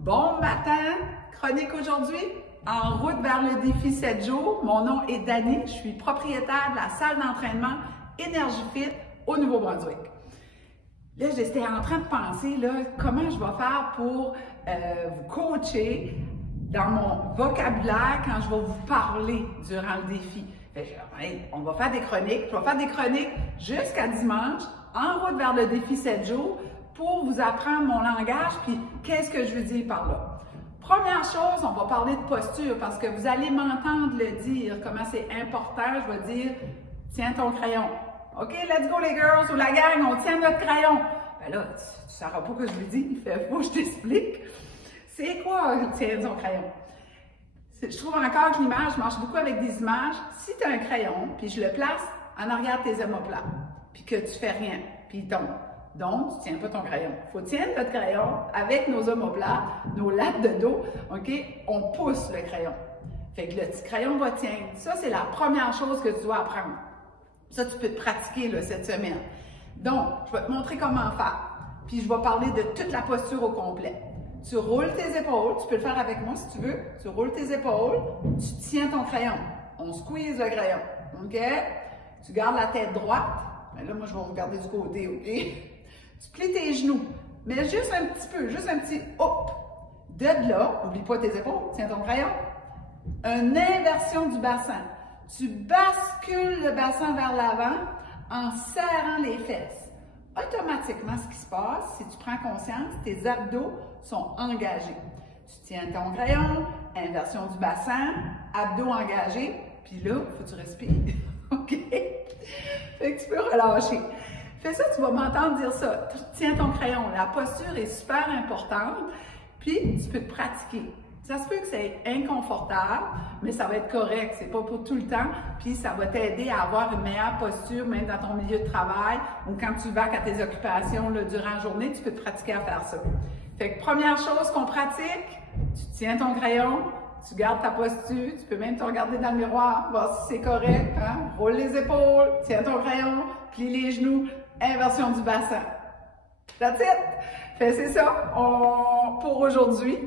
Bon matin, chronique aujourd'hui, en route vers le défi 7 jours. Mon nom est Dani, je suis propriétaire de la salle d'entraînement Énergie Fit au Nouveau-Brunswick. Là, j'étais en train de penser comment je vais faire pour vous coacher dans mon vocabulaire quand je vais vous parler durant le défi. On va faire des chroniques, je vais faire des chroniques jusqu'à dimanche, en route vers le défi 7 jours, pour vous apprendre mon langage, puis qu'est-ce que je veux dire par là. Première chose, on va parler de posture, parce que vous allez m'entendre le dire, comment c'est important, je vais dire, tiens ton crayon. OK, let's go les girls ou la gang, on tient notre crayon. Ben là, tu ne sauras pas que je vous dis, il faut que je t'explique. C'est quoi, tiens ton crayon? Je trouve encore que l'image, je marche beaucoup avec des images. Si tu as un crayon, puis je le place en arrière de tes omoplates, puis que tu fais rien, puis il tombe. Donc, tu ne tiens pas ton crayon. Il faut tenir notre crayon avec nos omoplates, nos lattes de dos, OK? On pousse le crayon. Fait que le petit crayon va tenir. Ça, c'est la première chose que tu dois apprendre. Ça, tu peux te pratiquer cette semaine. Donc, je vais te montrer comment faire. Puis, je vais parler de toute la posture au complet. Tu roules tes épaules. Tu peux le faire avec moi si tu veux. Tu roules tes épaules. Tu tiens ton crayon. On squeeze le crayon. OK? Tu gardes la tête droite. Mais là, moi, je vais regarder du côté, OK? Tu plies tes genoux, mais juste un petit peu, juste un petit hop. De là, n'oublie pas tes épaules, tiens ton crayon. Une inversion du bassin. Tu bascules le bassin vers l'avant en serrant les fesses. Automatiquement, ce qui se passe, si tu prends conscience, tes abdos sont engagés. Tu tiens ton crayon, inversion du bassin, abdos engagés, puis là, il faut que tu respires. OK? Fait que tu peux relâcher. Fais ça, tu vas m'entendre dire ça. Tiens ton crayon. La posture est super importante, puis tu peux te pratiquer. Ça se peut que c'est inconfortable, mais ça va être correct. C'est pas pour tout le temps, puis ça va t'aider à avoir une meilleure posture, même dans ton milieu de travail ou quand tu vas à tes occupations durant la journée, tu peux te pratiquer à faire ça. Fait que première chose qu'on pratique, tu tiens ton crayon, tu gardes ta posture, tu peux même te regarder dans le miroir, voir si c'est correct, hein? Roule les épaules, tiens ton crayon, plie les genoux, inversion du bassin. That's it! Fait c'est ça pour aujourd'hui.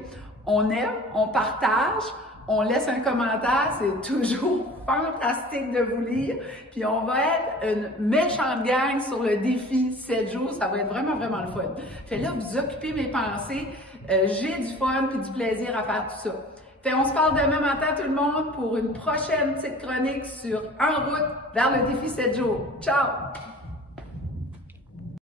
On aime, on partage, on laisse un commentaire, c'est toujours fantastique de vous lire. Puis on va être une méchante gang sur le défi 7 jours, ça va être vraiment, vraiment le fun. Fait là, vous occupez mes pensées, j'ai du fun puis du plaisir à faire tout ça. Fait on se parle demain matin tout le monde pour une prochaine petite chronique sur En route vers le défi 7 jours. Ciao!